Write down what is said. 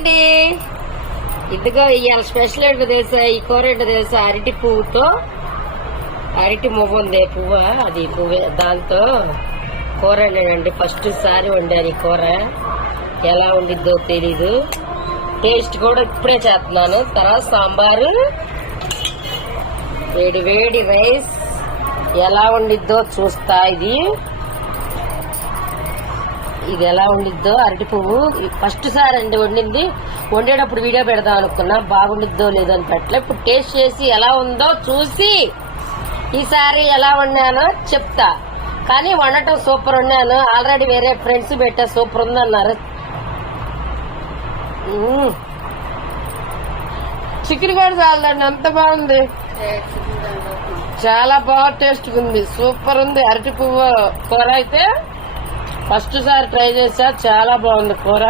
అండి, ఇదిగో ఇవాళ స్పెషల్ ఏంటో తెలుసా? ఈ కూర ఏంటో తెలుసా? అరటి పువ్వుతో, అరటి మువ్వ ఉంది పువ్వు, అది పువ్వు, దాంతో కూర వండానండి. ఫస్ట్ సారి వండాను ఈ కూర. ఎలా ఉండిద్దో తెలీదు, టేస్ట్ కూడా ఇప్పుడే చేస్తున్నాను. తర్వాత సాంబారు, వేడి వేడి రైస్, ఎలా ఉండిద్దో చూస్తా. ఇది ఎలా ఉండిద్దో అరటి పువ్వు ఫస్ట్ సారి అండి వండింది. వండేటప్పుడు వీడియో పెడదాం అనుకున్నా, బాగుండిద్దో లేదో అని పెట్టలే. ఇప్పుడు టేస్ట్ చేసి ఎలా ఉందో చూసి ఈసారి ఎలా వండానో చెప్తా. కానీ వండటం సూపర్ వండాను. ఆల్రెడీ వేరే ఫ్రెండ్స్ పెట్టా సూపర్ ఉందన్నారు. చికెన్ కూడా చాలండి, అంత బాగుంది, చాలా బాగా టేస్ట్ ఉంది, సూపర్ ఉంది. అరటి పువ్వు కూర అయితే ఫస్ట్ సారి ట్రై చేసా, చాలా బాగుంది కూర.